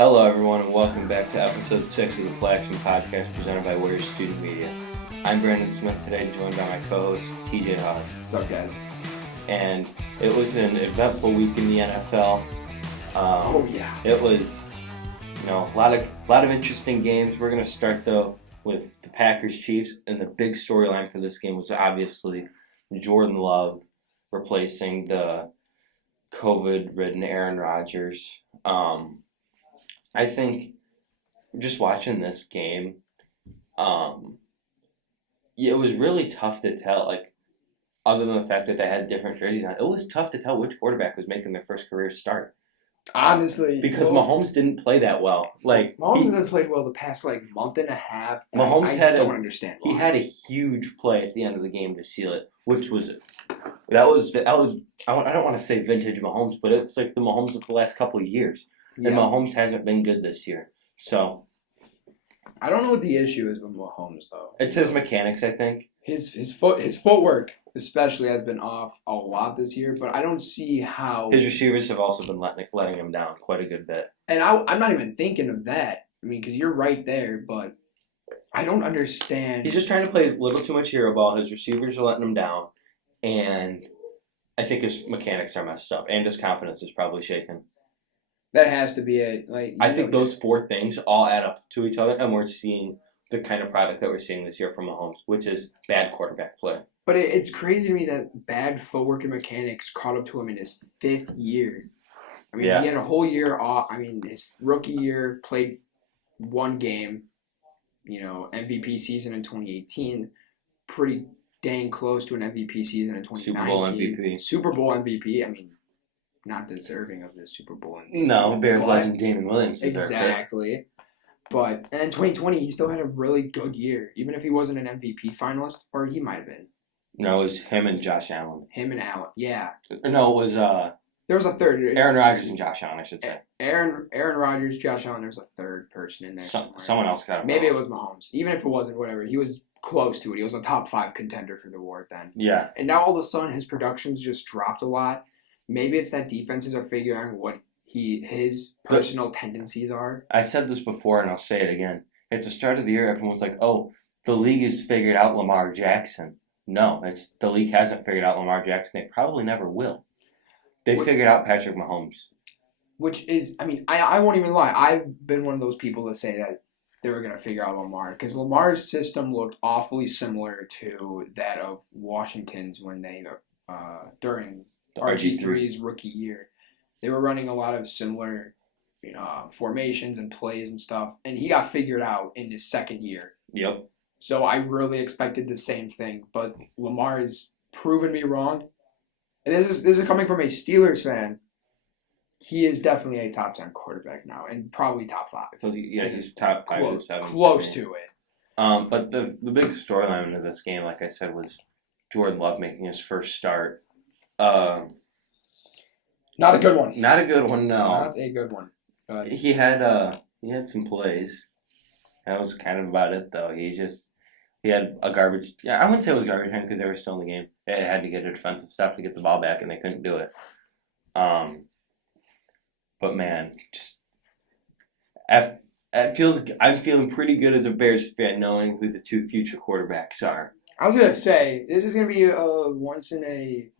Hello, everyone, and welcome back to episode 6 of the Play Action Podcast presented by Warrior Student Media. I'm Brandon Smith today, joined by my co-host, TJ Hogg. What's up, guys? And it was an eventful week in the NFL. It was, a lot of interesting games. We're going to start, though, with the Packers-Chiefs, and the big storyline for this game was obviously Jordan Love replacing the COVID-ridden Aaron Rodgers. I think just watching this game, it was really tough to tell, other than the fact that they had different jerseys on, it was tough to tell which quarterback was making their first career start. Honestly. Because Mahomes didn't play that well. Mahomes hasn't played well the past, month and a half. Mahomes don't understand why. He had a huge play at the end of the game to seal it, which was, I don't want to say vintage Mahomes, but it's like the Mahomes of the last couple of years. And Mahomes hasn't been good this year. So I don't know what the issue is with Mahomes, though. It's his mechanics, I think. His footwork especially has been off a lot this year, but I don't see how his receivers have also been letting him down quite a good bit. And I'm not even thinking of that. I mean, because you're right there, but I don't understand. He's just trying to play a little too much hero ball. His receivers are letting him down, and I think his mechanics are messed up, and his confidence is probably shaken. That has to be it. I think those four things all add up to each other, and we're seeing the kind of product that we're seeing this year from Mahomes, which is bad quarterback play. But it's crazy to me that bad footwork and mechanics caught up to him in his 5th year. I mean, He had a whole year off. I mean, his rookie year, played one game, MVP season in 2018, pretty dang close to an MVP season in 2019. Super Bowl MVP. I mean, not deserving of the Super Bowl. No, Bears legend Damon Williams deserved it. And in 2020, he still had a really good year, even if he wasn't an MVP finalist, or he might have been. No, it was him and Josh Allen. Yeah. No, it was there was a third. Aaron Rodgers and Josh Allen, I should say. Aaron Rodgers, Josh Allen. There's a third person in there. Someone else got it. Maybe it was Mahomes. Even if it wasn't, whatever. He was close to it. He was a top 5 contender for the award then. Yeah. And now all of a sudden his production's just dropped a lot. Maybe it's that defenses are figuring what his personal tendencies are. I said this before and I'll say it again. At the start of the year, everyone was like, "Oh, the league has figured out Lamar Jackson." No, the league hasn't figured out Lamar Jackson. They probably never will. They figured out Patrick Mahomes. Which is, I won't even lie. I've been one of those people that say that they were going to figure out Lamar, because Lamar's system looked awfully similar to that of Washington's when they, during RG3's rookie year, they were running a lot of similar, formations and plays and stuff, and he got figured out in his 2nd year. Yep. So I really expected the same thing, but Lamar has proven me wrong. And this is coming from a Steelers fan. He is definitely a top 10 quarterback now, and probably top 5. He's top 5 to 7. Close to it. But the big storyline of this game, like I said, was Jordan Love making his first start. Not a good one. Not a good one, no. Not a good one. He had some plays. That was kind of about it, though. He had a garbage. Yeah, I wouldn't say it was garbage time because they were still in the game. They had to get a defensive stop to get the ball back, and they couldn't do it. But man, I'm feeling pretty good as a Bears fan knowing who the 2 future quarterbacks are. I was gonna say this is gonna be a once in a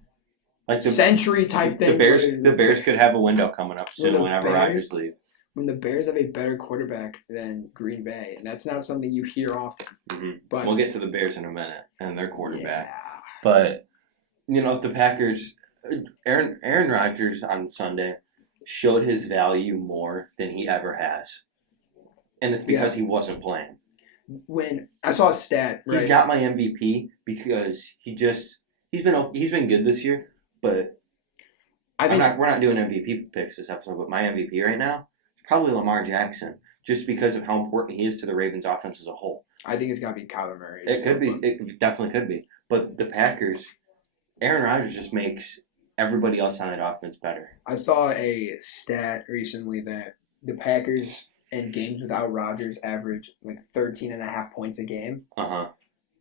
century type thing. The Bears could have a window coming up soon whenever Rodgers leaves. When the Bears have a better quarterback than Green Bay, and that's not something you hear often. Mm-hmm. But we'll get to the Bears in a minute and their quarterback. Yeah. But the Packers, Aaron Rodgers on Sunday showed his value more than he ever has, and it's because he wasn't playing. When I saw a stat, he's got my MVP because he's been good this year, but we're not doing MVP picks this episode. But my MVP right now is probably Lamar Jackson, just because of how important he is to the Ravens' offense as a whole. I think it's got to be Kyler Murray. It could be. It definitely could be. But the Packers, Aaron Rodgers just makes everybody else on that offense better. I saw a stat recently that the Packers in games without Rodgers average 13.5 points a game.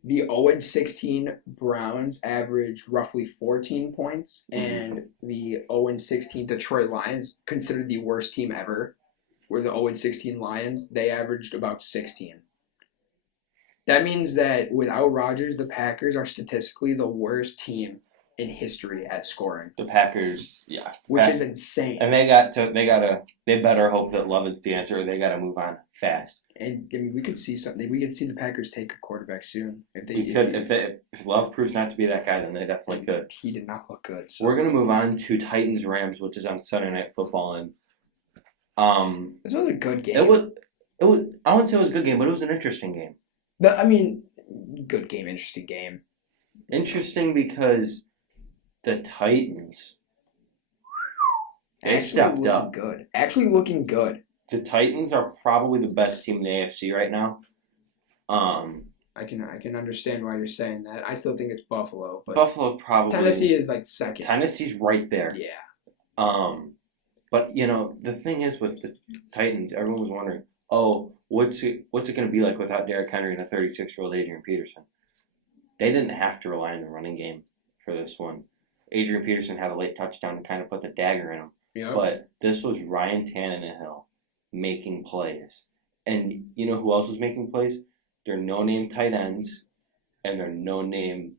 The 0-16 Browns average roughly 14 points, and the 0-16 Detroit Lions, considered the worst team ever, were the 0-16 Lions. They averaged about 16. That means that without Rodgers, the Packers are statistically the worst team in history at scoring. The Packers, which is insane. And they better hope that Love is the answer, or they got to move on fast. And I mean, we could see something. We could see the Packers take a quarterback soon. If Love proves not to be that guy, then they definitely could. He did not look good. So. We're gonna move on to Titans Rams, which is on Sunday Night Football, and this was a good game. It was. I wouldn't say it was a good game, but it was an interesting game. Good game, interesting game. Interesting because the Titans, they stepped up. Good. Actually looking good. The Titans are probably the best team in the AFC right now. I can understand why you're saying that. I still think it's Buffalo, but Buffalo probably. Tennessee is like second. Tennessee's right there. Yeah. But the thing is with the Titans, everyone was wondering, what's it going to be like without Derrick Henry and a 36-year-old Adrian Peterson? They didn't have to rely on the running game for this one. Adrian Peterson had a late touchdown to kind of put the dagger in him. Yep. But this was Ryan Tannehill making plays. And you know who else was making plays? Their no-name tight ends and their no-name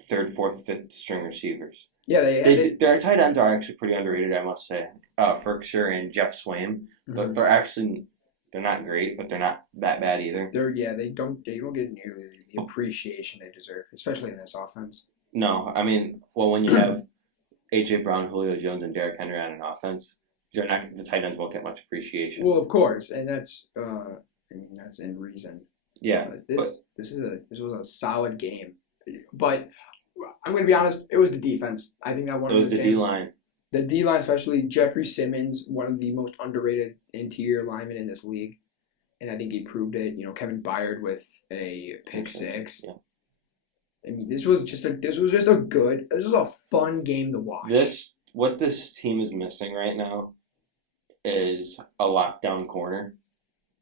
third, fourth, fifth string receivers. Yeah, their tight ends are actually pretty underrated, I must say. Ferkshire and Jeff Swaim. Mm-hmm. They're not great, but they're not that bad either. They don't get nearly the appreciation they deserve, especially in this offense. No, when you have A.J. Brown, Julio Jones, and Derrick Henry on an offense, the tight ends won't get much appreciation. Well, of course, and that's in reason. Yeah, this was a solid game, but I'm going to be honest, it was the defense. I think that one. It was the D-line. The D-line, especially Jeffrey Simmons, one of the most underrated interior linemen in this league, and I think he proved it. Kevin Byard with a pick six. Yeah. This was a fun game to watch. What this team is missing right now is a lockdown corner.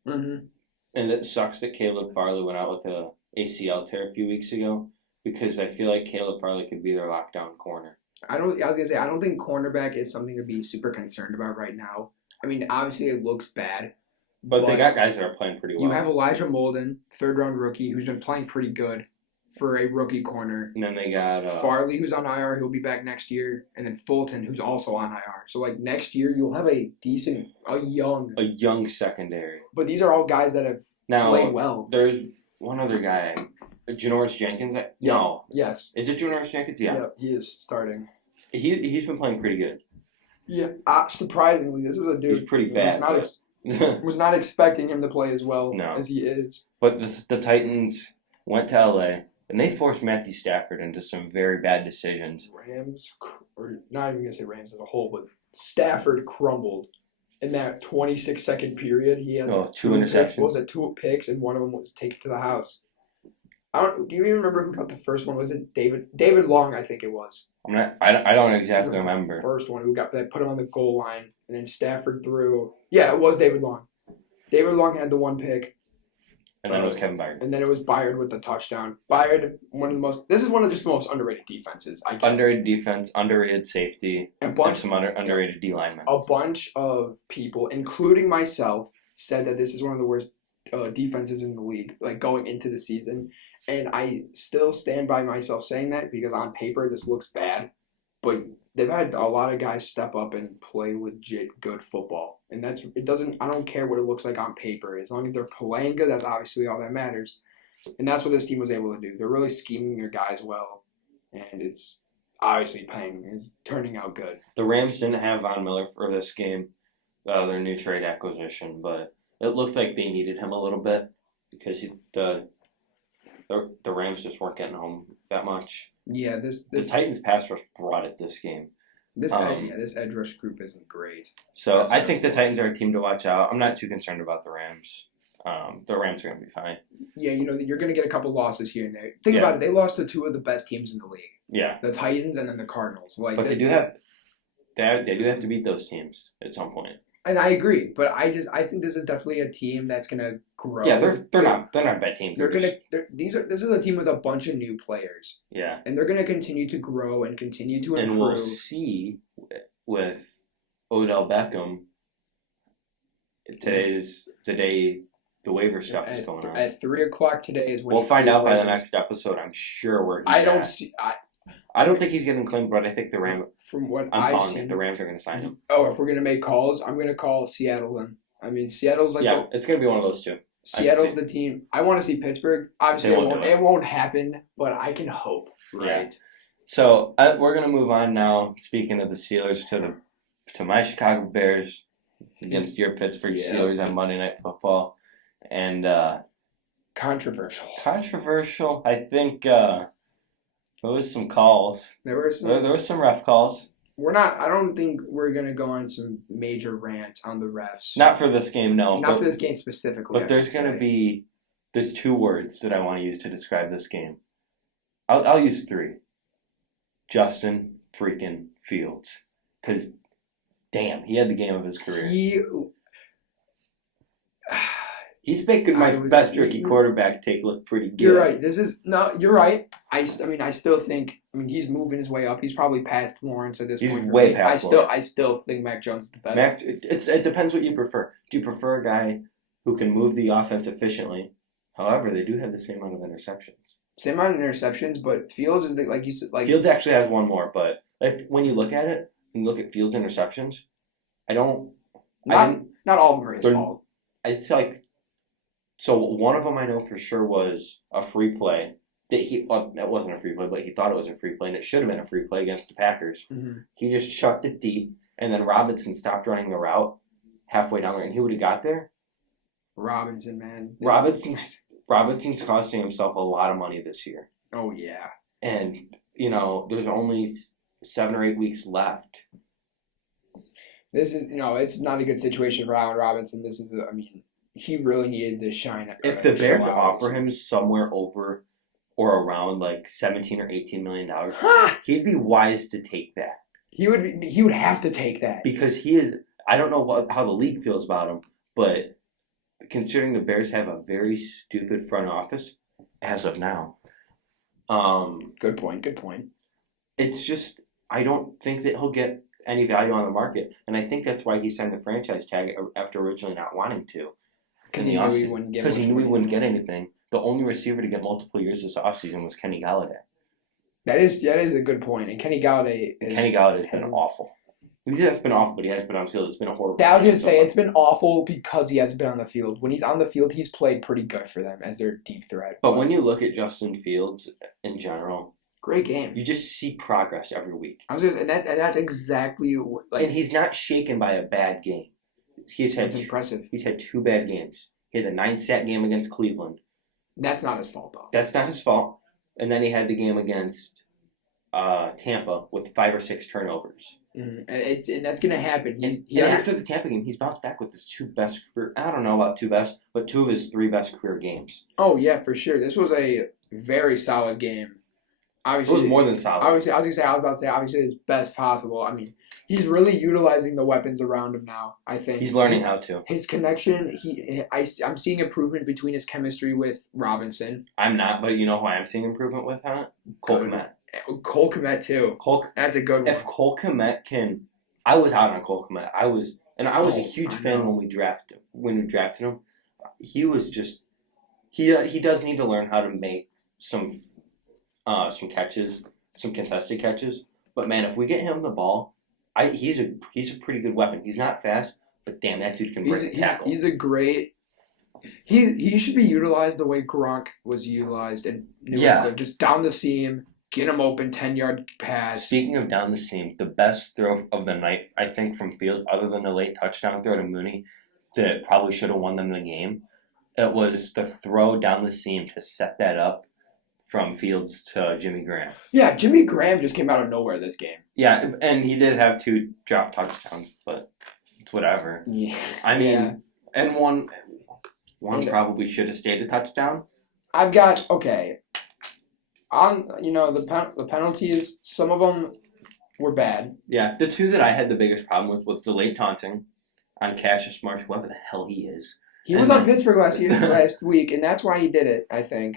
Mm-hmm. And it sucks that Caleb Farley went out with a ACL tear a few weeks ago, because I feel like Caleb Farley could be their lockdown corner. I don't think cornerback is something to be super concerned about right now. Obviously it looks bad. But they got guys that are playing pretty well. You have Elijah Molden, third-round rookie, who's been playing pretty good for a rookie corner. And then they got Farley, who's on IR. He'll be back next year. And then Fulton, who's also on IR. So, next year, you'll have a young secondary. But these are all guys that have played well. There's one other guy, Janoris Jenkins. No. Yes. Is it Janoris Jenkins? Yeah. Yep, he is starting. He's been playing pretty good. Yeah. Surprisingly, this is a dude. He's pretty bad. Was not expecting him to play as well as he is. But the Titans went to LA, and they forced Matthew Stafford into some very bad decisions. Rams, or not even going to say Rams as a whole, but Stafford crumbled in that 26-second period. He had two interceptions. Was it 2 picks, and one of them was taken to the house. Do you even remember who got the first one? Was it David Long? I think it was. I don't exactly remember. The first one who put him on the goal line, and then Stafford threw. Yeah, it was David Long. David Long had the 1 pick. And then it was Kevin Byard. And then it was Byard with the touchdown. Byard, this is one of the most underrated defenses. Underrated defense, underrated safety, and some underrated D linemen. A bunch of people, including myself, said that this is one of the worst defenses in the league, going into the season. And I still stand by myself saying that, because on paper this looks bad. But they've had a lot of guys step up and play legit good football. And I don't care what it looks like on paper. As long as they're playing good, that's obviously all that matters. And that's what this team was able to do. They're really scheming their guys well. And it's obviously it's turning out good. The Rams didn't have Von Miller for this game, their new trade acquisition. But it looked like they needed him a little bit, because the Rams just weren't getting home that much. Yeah, the Titans pass rush brought it this game. This edge rush group isn't great. So I think the Titans are a team to watch out. I'm not too concerned about the Rams. The Rams are going to be fine. Yeah, you're going to get a couple losses here and there. Think about it. They lost to 2 of the best teams in the league. Yeah. The Titans and then the Cardinals. But they do have to beat those teams at some point. And I agree, but I think this is definitely a team that's gonna grow. Yeah, they're not a bad team. This is a team with a bunch of new players. Yeah, and they're gonna continue to grow and continue to improve. And we'll see with Odell Beckham Today's the day the waiver stuff is going on. At 3:00 today is when we'll find out by the next episode. I'm sure where he's I don't think he's getting claimed, but I think the Rams. From what I'm calling it, the Rams are going to sign him. Oh, if we're going to make calls, I'm going to call Seattle then. I mean, Seattle's like it's going to be one of those two. Seattle's the team. I want to see Pittsburgh. Obviously, it won't happen, but I can hope. Right. Yeah. So we're going to move on now. Speaking of the Steelers, to my Chicago Bears against your Pittsburgh Steelers on Monday Night Football, and controversial. I think there was some calls. There were some ref calls. I don't think we're gonna go on some major rant on the refs. Not for this game, no. Not for this game specifically. But there's two words that I want to use to describe this game. I'll use three. Justin freaking Fields, because damn, he had the game of his career. He's making my best rookie quarterback take look pretty good. You're right. You're right. I still think. He's moving his way up. He's probably past Lawrence at this point. He's way past Lawrence. I still think Mac Jones is the best. It depends what you prefer. Do you prefer a guy who can move the offense efficiently? However, they do have the same amount of interceptions. Same amount of interceptions, but Fields is like you said. Fields actually has one more, but when you look at it, when you look at Fields' interceptions, not all of them are his fault. It's like. So one of them I know for sure was a free play. It wasn't a free play, but he thought it was a free play, and it should have been a free play against the Packers. Mm-hmm. He just chucked it deep, and then Robinson stopped running the route halfway down there, and he would have got there. Robinson, man. Robinson's costing himself a lot of money this year. Oh, yeah. And, there's only 7 or 8 weeks left. This is, it's not a good situation for Allen Robinson. He really needed to shine. If the Bears offer him somewhere over or around like $17 or $18 million, he'd be wise to take that. He would have to take that because he is. I don't know how the league feels about him, but considering the Bears have a very stupid front office as of now. Good point. It's just I don't think that he'll get any value on the market, and I think that's why he signed the franchise tag after originally not wanting to. Because he knew he wouldn't get anything. The only receiver to get multiple years this offseason was Kenny Galladay. That is a good point. And Kenny Galladay has been awful. He has been awful, but he has been on the field. It's been a horrible. I was going to say, it's been awful because he hasn't been on the field. When he's on the field, he's played pretty good for them as their deep threat. But when you look at Justin Fields in general, great game. You just see progress every week. And that's exactly and he's not shaken by a bad game. That's impressive. He's had 2 bad games. He had a 9-sack game against Cleveland. That's not his fault, though. That's not his fault. And then he had the game against Tampa with 5 or 6 turnovers. Mm-hmm. And that's going to happen. After the Tampa game, he's bounced back with his 2 best career. I don't know about 2 best, but 2 of his 3 best career games. Oh yeah, for sure. This was a very solid game. Obviously, it was more than solid. Obviously, I was about to say obviously his best possible. He's really utilizing the weapons around him now. I think he's learning how to. His connection. I'm seeing improvement between his chemistry with Robinson. I'm not, but you know who I'm seeing improvement with, huh? Cole Kmet. Cole Kmet too. That's a good one. If Cole Kmet can, I was out on Cole Kmet. I was a huge fan when we drafted him. He was just he does need to learn how to make some catches, some contested catches. But man, if we get him the ball, he's a pretty good weapon. He's not fast, but damn, that dude can break a tackle. He's a great. He should be utilized the way Gronk was utilized in New England, just down the seam, get him open, 10-yard pass. Speaking of down the seam, the best throw of the night, I think, from Fields, other than the late touchdown throw to Mooney, that probably should have won them the game. It was the throw down the seam to set that up from Fields to Jimmy Graham. Yeah, Jimmy Graham just came out of nowhere this game. Yeah, and he did have 2 drop touchdowns, but it's whatever. Yeah. And one probably should have stayed a touchdown. On the penalties, some of them were bad. Yeah, the 2 that I had the biggest problem with was the late taunting on Cassius Marsh, whoever the hell he is. He was on Pittsburgh last week, and that's why he did it, I think.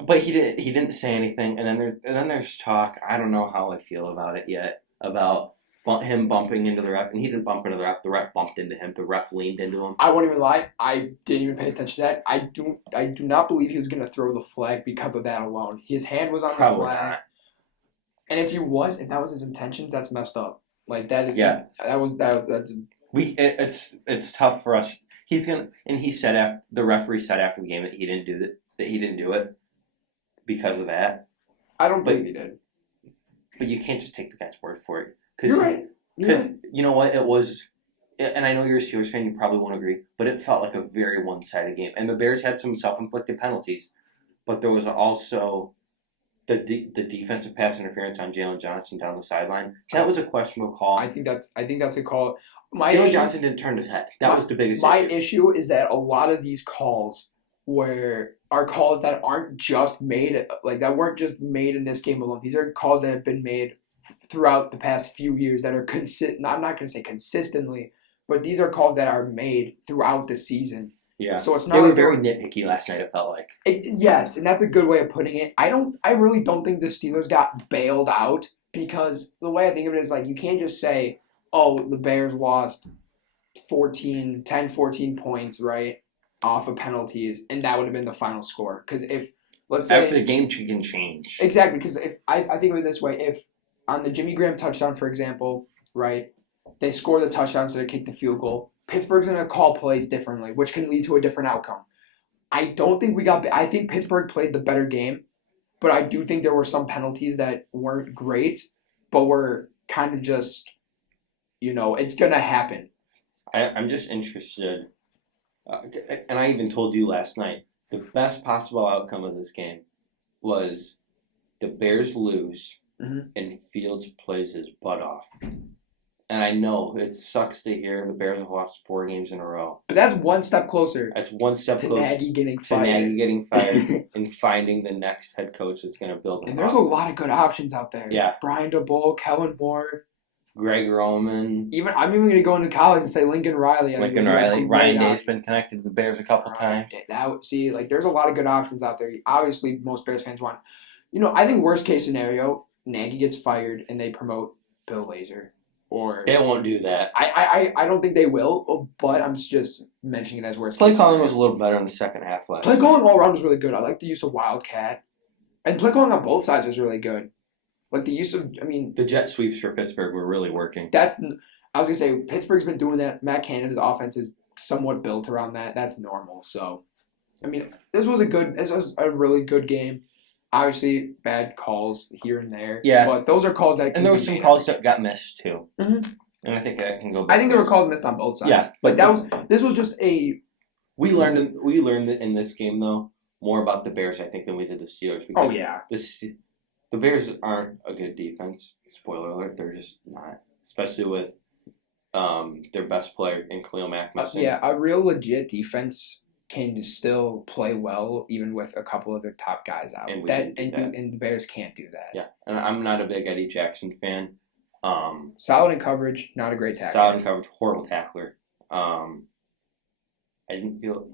But he didn't say anything, and then there's talk. I don't know how I feel about it yet. About him bumping into the ref, and he didn't bump into the ref. The ref bumped into him. The ref leaned into him. I won't even lie. I didn't even pay attention to that. I do not believe he was going to throw the flag because of that alone. His hand was on the flag. Not. And if that was his intentions, that's messed up. Like that is It's tough for us. The referee said after the game that he didn't do it because of that. I don't believe he did. But you can't just take the guy's word for it. You're right. Because you know what? It was, and I know you're a Steelers fan, you probably won't agree, but it felt like a very one-sided game. And the Bears had some self-inflicted penalties, but there was also the defensive pass interference on Jalen Johnson down the sideline. That was a questionable call. I think that's a call. Jalen Johnson didn't turn his head. That was the biggest issue. My issue is that a lot of these calls are calls that aren't just made, like that weren't just made in this game alone. These are calls that have been made throughout the past few years that are consistent. I'm not going to say consistently, but these are calls that are made throughout the season. Yeah. So it's not. They were very nitpicky last night. It felt like. Yes, and that's a good way of putting it. I really don't think the Steelers got bailed out, because the way I think of it is like you can't just say, oh, the Bears lost 10, 14 points, right, off of penalties, and that would have been the final score. Because if, let's say... The game can change. Exactly, because if I think of it this way, if on the Jimmy Graham touchdown, for example, right, they score the touchdown, so they kick the field goal, Pittsburgh's going to call plays differently, which can lead to a different outcome. I think Pittsburgh played the better game, but I do think there were some penalties that weren't great, but were kind of just, it's going to happen. I'm just interested, and I even told you last night, the best possible outcome of this game was the Bears lose and Fields plays his butt off. And I know it sucks to hear the Bears have lost 4 games in a row. But that's one step closer. That's one step closer Nagy getting fired. And finding the next head coach that's going to build them. And there's a lot of good options out there. Yeah. Brian DeBoer, Kellen Moore. Greg Roman. I'm even going to go into college and say Lincoln Riley. Ryan Day's been connected to the Bears a couple times. There's a lot of good options out there. Obviously, most Bears fans want. I think worst case scenario, Nagy gets fired and they promote Bill Lazor. Or they won't do that. I don't think they will, but I'm just mentioning it as worst case. Play calling was a little better in the second half last Play calling all around was really good. I like the use of Wildcat. And play calling on both sides was really good. Like the use of, the jet sweeps for Pittsburgh were really working. I was going to say, Pittsburgh's been doing that. Matt Canada's offense is somewhat built around that. That's normal. So, this was a really good game. Obviously, bad calls here and there. Yeah. But those are calls that... And there were some calls that got missed, too. Mm-hmm. And I think that can go back. I think there were calls missed on both sides. Yeah. But this was just a... We learned in this game, though, more about the Bears, I think, than we did the Steelers. Because the Bears aren't a good defense. Spoiler alert, they're just not. Especially with their best player in Khalil Mack missing. Yeah, a real legit defense can still play well even with a couple of their top guys out. And the Bears can't do that. Yeah, and I'm not a big Eddie Jackson fan. Solid in coverage, not a great tackler. Solid in coverage, horrible tackler. I didn't feel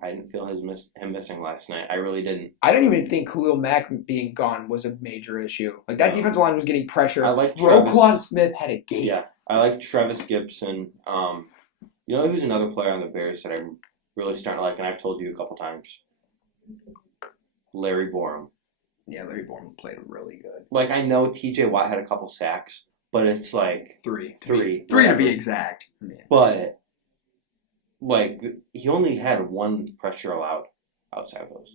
him missing last night. I really didn't. I don't even think Khalil Mack being gone was a major issue. Like that defensive line was getting pressure. I like Roquan Smith had a game. Yeah, I like Travis Gibson. Who's another player on the Bears that I'm really starting to like, and I've told you a couple times. Larry Borum. Yeah, Larry Borum played really good. Like, I know T.J. Watt had a couple sacks, but it's like... Three to be exact. Yeah. But, he only had one pressure allowed outside of those.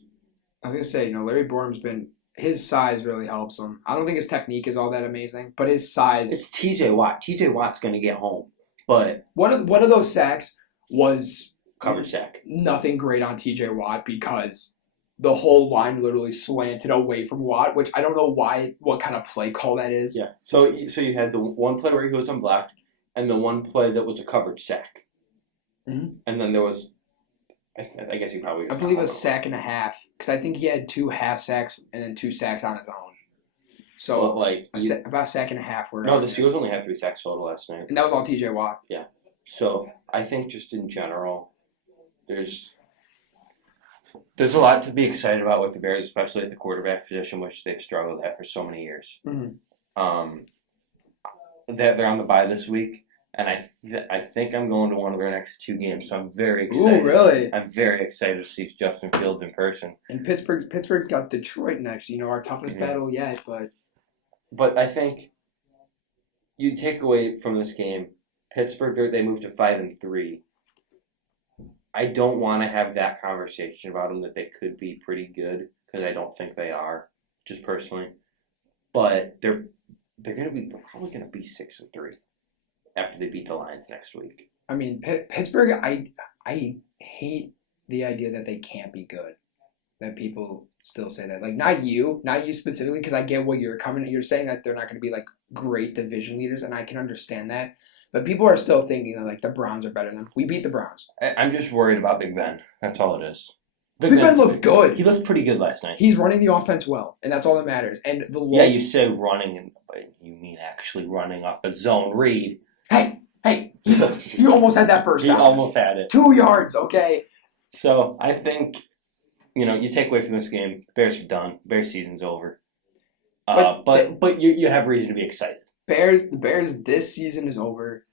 I was going to say, Larry Borum's been... His size really helps him. I don't think his technique is all that amazing, but his size... It's T.J. Watt. T.J. Watt's going to get home, but... One of those sacks was... Coverage sack. Nothing great on T.J. Watt because the whole line literally slanted away from Watt, which I don't know what kind of play call that is. Yeah. So you had the one play where he was unblocked and the one play that was a coverage sack. Mm-hmm. And then there was, I guess you probably... I believe a sack and a half because I think he had 2 half sacks and then 2 sacks on his own. So about a sack and a half. No, the Steelers only had 3 sacks total last night. And that was all T.J. Watt. Yeah. So I think just in general... There's a lot to be excited about with the Bears, especially at the quarterback position, which they've struggled at for so many years. Mm-hmm. they're on the bye this week, and I think I'm going to one of their next 2 games, so I'm very excited. Ooh, really? I'm very excited to see Justin Fields in person. And Pittsburgh's got Detroit next. Our toughest battle yet, but. But I think you take away from this game, Pittsburgh, they moved to 5-3. I don't want to have that conversation about them that they could be pretty good because I don't think they are, just personally. But they're probably gonna be 6-3 after they beat the Lions next week. I mean, Pittsburgh. I hate the idea that they can't be good. That people still say that, like not you specifically, because I get what you're coming. You're saying that they're not going to be like great division leaders, and I can understand that. But people are still thinking that like the Browns are better than them. We beat the Browns. I'm just worried about Big Ben. That's all it is. Big Ben looked good. He looked pretty good last night. He's running the offense well, and that's all that matters. And yeah, you say running, but you mean actually running off a zone read. Hey, he almost had that first He down. almost had it. 2 yards, okay. So I think, you take away from this game, the Bears are done. Bears season's over. But you have reason to be excited. The Bears this season is over,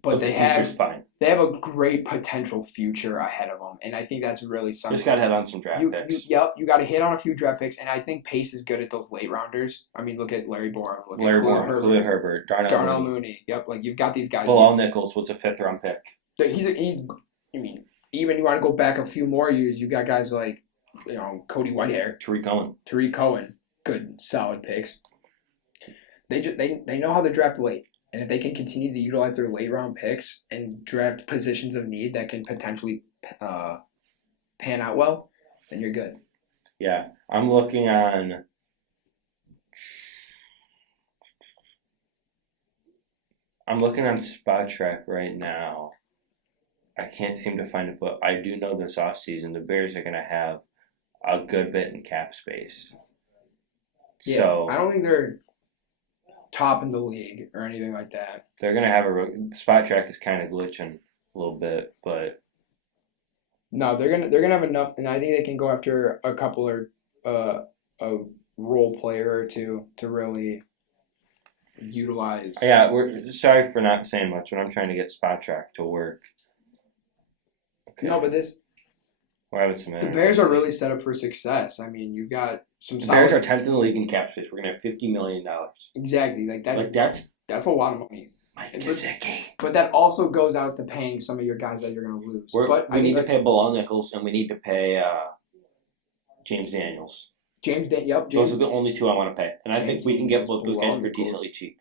but the future's fine. They have a great potential future ahead of them, and I think that's really something. Just got to hit on some draft picks. You got to hit on a few draft picks, and I think Pace is good at those late rounders. I mean, look at Larry Borum, Khalil Herbert, Darnell Mooney. Yep, like you've got these guys. Bilal Nichols was a 5th-round pick. He's. I mean, even you want to go back a few more years, you got guys like, Cody Whitehair, Tariq Cohen, good solid picks. They know how to draft late. And if they can continue to utilize their late round picks and draft positions of need that can potentially pan out well, then you're good. Yeah, I'm looking on Spot Track right now. I can't seem to find it, but I do know this offseason the Bears are going to have a good bit in cap space. Yeah, so I don't think they're top in the league or anything like that. They're gonna have Spot Track is kind of glitching a little bit, but no, they're gonna have enough, and I think they can go after a couple or a role player or two to really utilize. Yeah, we're sorry for not saying much, but I'm trying to get Spot Track to work. Okay. No, but we're having some. The Bears are really set up for success. I mean, you've got some. The Bears are 10th in the league in cap space. We're gonna have $50 million. Exactly, that's a lot of money. But that also goes out to paying some of your guys that you're gonna lose. We need to pay Bilal Nichols and we need to pay James Daniels. Yep. Those are the only 2 I want to pay, and I think we can get both those guys for decently cheap.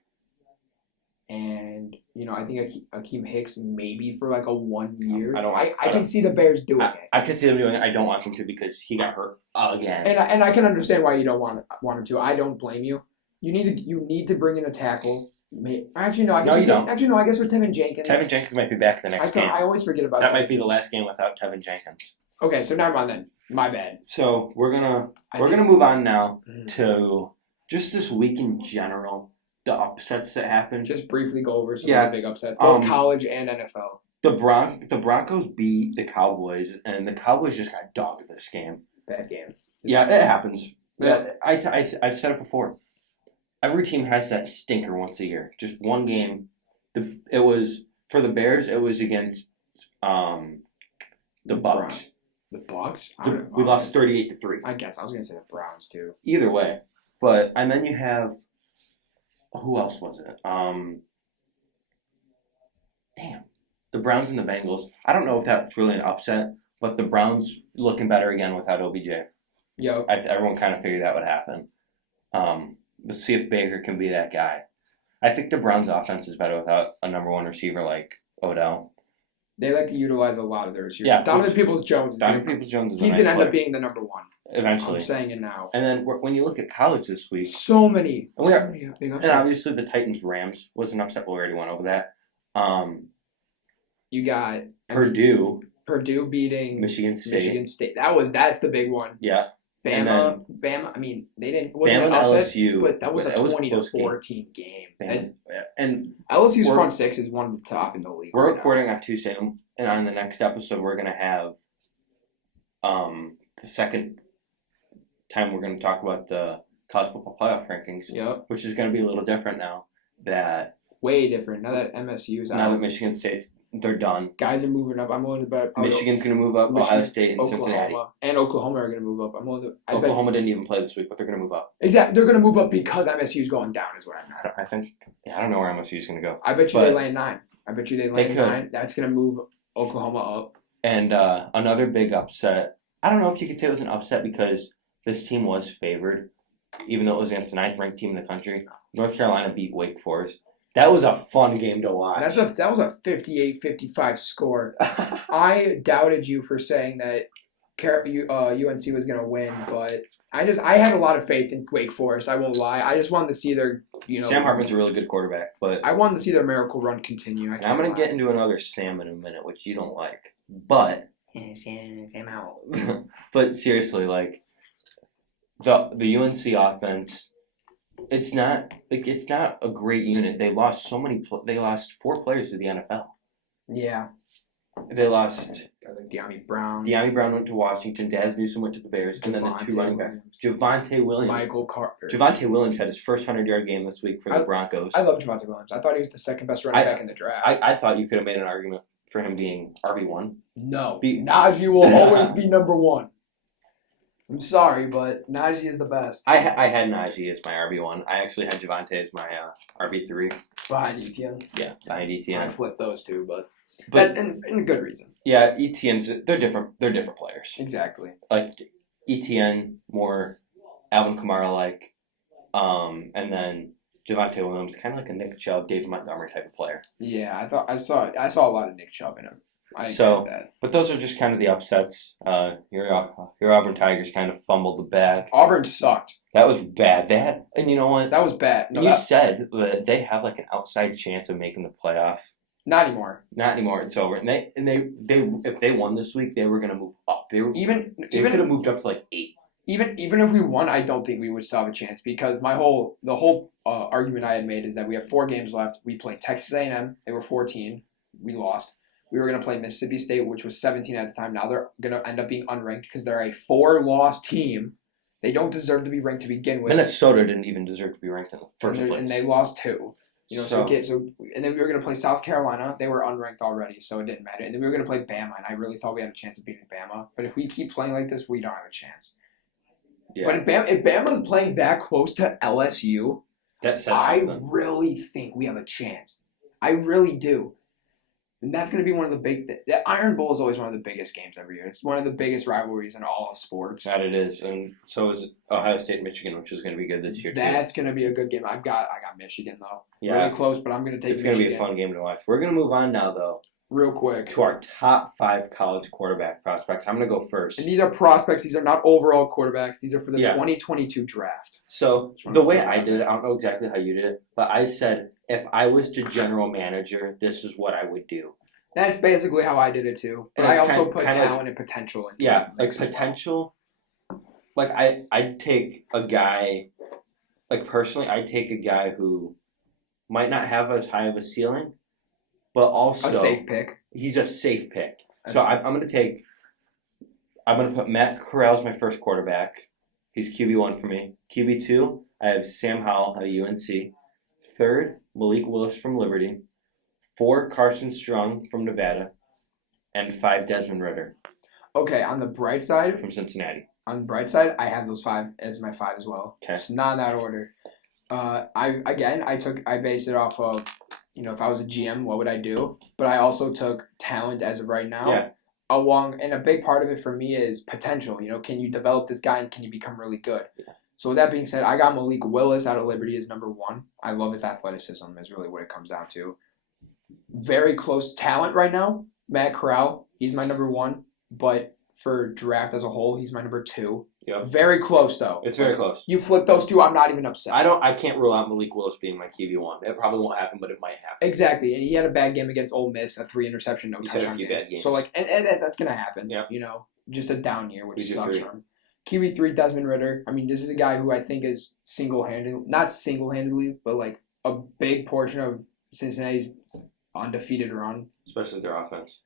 And I think Akeem Hicks maybe for like a 1 year. I can see the Bears doing it. I can see them doing it. I don't want them to because he got hurt again. And I can understand why you don't want him to. I don't blame you. You need to bring in a tackle. Actually, no. You don't. Actually, no. I guess with Tevin Jenkins. Tevin Jenkins might be back the next game. I always forget about that. Might be the last game without Tevin Jenkins. Okay, so never mind then. My bad. So we're gonna move on now to just this week in general. The upsets that happened. Just briefly go over some of the big upsets, both college and NFL. The Broncos beat the Cowboys, and the Cowboys just got dogged this game. Bad game. Yeah, it happens. Yeah, I've said it before. Every team has that stinker once a year. Just one game. It was for the Bears. It was against the Bucs. The Bucs. We lost 38-3. I guess I was gonna say the Browns too. Either way, and then you have. Who else was it? The Browns and the Bengals. I don't know if that's really an upset, but the Browns looking better again without OBJ. Yeah. Everyone kind of figured that would happen. Let's see if Baker can be that guy. I think the Browns' offense is better without a number 1 receiver like Odell. They like to utilize a lot of their receivers. Yeah, Donovan Peoples-Jones. He's going to end up being the number 1. Eventually. I'm saying it now. And then when you look at college this week. So many big upsets. And obviously the Titans-Rams was an upset. We already went over that. You got Purdue. Purdue beating Michigan State. That's the big one. Yeah. Bama. I mean, they didn't. Bama and LSU, but that was a 20-14 game. And LSU's front 6 is one of the top in the league. We're recording on Tuesday, and on the next episode, we're gonna have the second time we're gonna talk about the college football playoff rankings. Yep. Which is gonna be a little different now that way different now that MSU's out. Now that Michigan State's, they're done. Guys are moving up. I'm willing to bet. Michigan's going to move up. Michigan, Ohio State and Oklahoma, Cincinnati. And Oklahoma are going to move up. Oklahoma didn't even play this week, but they're going to move up. Exactly. They're going to move up because MSU's going down is what I'm at. I don't know where MSU's going to go. I bet you they land 9. I bet you they land 9. That's going to move Oklahoma up. And another big upset. I don't know if you could say it was an upset because this team was favored, even though it was against the 9th ranked team in the country. North Carolina beat Wake Forest. That was a fun game to watch. That was a 58-55 score. I doubted you for saying that UNC was going to win, but I had a lot of faith in Wake Forest. I won't lie. I just wanted to see their Sam Hartman's a really good quarterback, but I wanted to see their miracle run continue. I'm going to get into another Sam in a minute, which you don't like, but Sam out. But seriously, like the UNC offense. It's not a great unit. They lost they lost 4 players to the NFL. Yeah. They lost De'Ami Brown. De'Ami Brown went to Washington. Daz Newsome went to the Bears, and then the 2 running backs. Javonte Williams. Michael Carter. Javonte Williams had his first 100-yard game this week for the Broncos. I love Javonte Williams. I thought he was the second best running back in the draft. I thought you could have made an argument for him being RB1. No. Najee will always be number 1. I'm sorry, but Najee is the best. I had Najee as my RB1. I actually had Javonte as my RB3. Behind Etienne. Yeah, behind Etienne. I flipped those two, but that's in a good reason. Yeah, Etienne's they're different players. Exactly. Like Etienne, more Alvin Kamara like, and then Javonte Williams, kind of like a Nick Chubb, David Montgomery type of player. Yeah, I saw a lot of Nick Chubb in him. But those are just kind of the upsets. Your Auburn Tigers kind of fumbled the bag. Auburn sucked. That was bad. And you know what? That was bad. No, you said that they have like an outside chance of making the playoff. Not anymore. Not anymore. It's over. And they if they won this week, they were going to move up. They could have moved up to like 8. Even if we won, I don't think we would still have a chance because the whole argument I had made is that we have 4 games left. We played Texas A&M. They were 14. We lost. We were going to play Mississippi State, which was 17 at the time. Now they're going to end up being unranked because they're a 4-loss team. They don't deserve to be ranked to begin with. Minnesota didn't even deserve to be ranked in the first place. And they lost 2. And then we were going to play South Carolina. They were unranked already, so it didn't matter. And then we were going to play Bama, and I really thought we had a chance of beating Bama. But if we keep playing like this, we don't have a chance. Yeah. But if Bama's playing that close to LSU, I really think we have a chance. I really do. And that's going to be one of the the Iron Bowl is always one of the biggest games every year. It's one of the biggest rivalries in all of sports. That it is. And so is Ohio State, Michigan, which is going to be good this year, too. That's going to be a good game. I got Michigan, though. Yeah. Really close, but I'm going to take Michigan. It's going to be a fun game to watch. We're going to move on now, though. Real quick. To our top 5 college quarterback prospects. I'm going to go first. And these are prospects. These are not overall quarterbacks. These are for the 2022 draft. So the way I did it, I don't know exactly how you did it, but I said if I was the general manager, this is what I would do. That's basically how I did it too. But I also put talent and potential in. Yeah, like potential. Like I'd take a guy. Like personally, I'd take a guy who might not have as high of a ceiling, but also a safe pick. He's a safe pick. So I'm gonna put Matt Corral as my first quarterback. He's QB1 for me. QB2, I have Sam Howell out of UNC. 3rd, Malik Willis from Liberty. 4, Carson Strong from Nevada, and 5, Desmond Ridder. Okay, on the bright side, from Cincinnati. On the bright side, I have those 5 as my 5 as well. Okay. It's not in that order. I based it off of, if I was a GM, what would I do? But I also took talent as of right now. Yeah. And a big part of it for me is potential. Can you develop this guy and can you become really good? Yeah. So with that being said, I got Malik Willis out of Liberty as number 1. I love his athleticism is really what it comes down to. Very close talent right now. Matt Corral, he's my number 1, but for draft as a whole, he's my number 2. Yep. Very close though. It's very close. You flip those 2, I'm not even upset. I can't rule out Malik Willis being my QB1. It probably won't happen, but it might happen. Exactly, and he had a bad game against Ole Miss, a 3 interception, no touchdown. He had a few bad games. So and that's gonna happen. Yeah. Just a down year, which sucks for him. QB3, Desmond Ridder. I mean, this is a guy who I think is not single-handedly, but like a big portion of Cincinnati's undefeated run. Especially their offense.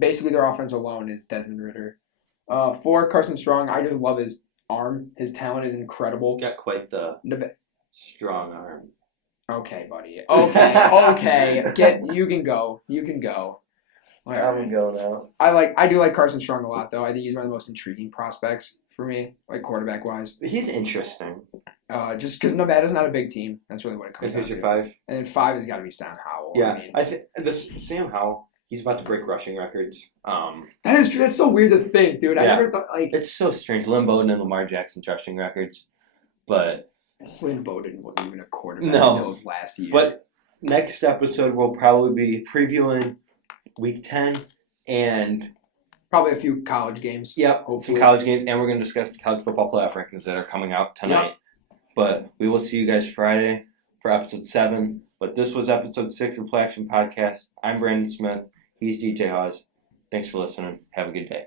Basically, their offense alone is Desmond Ridder. 4, Carson Strong. I just love his arm. His talent is incredible. Got quite the strong arm. Okay, buddy. Okay. You can go. Whatever. I'm going out. I do like Carson Strong a lot, though. I think he's one of the most intriguing prospects for me, like quarterback wise. He's interesting. Just because Nevada's not a big team, that's really what it comes And down who's your to. 5? And then 5 has got to be Sam Howell. Yeah, I think this Sam Howell. He's about to break rushing records. That is true. That's so weird to think, dude. I never thought it's so strange. Lynn Bowden and Lamar Jackson's rushing records, but Lynn Bowden wasn't even a quarterback until his last year. But next episode we'll probably be previewing Week 10 and probably a few college games. Yep, some college games, and we're going to discuss the college football playoff rankings that are coming out tonight. Yep. But we will see you guys Friday for episode 7. But this was episode 6 of Play Action Podcast. I'm Brandon Smith. He's DJ Hawes. Thanks for listening. Have a good day.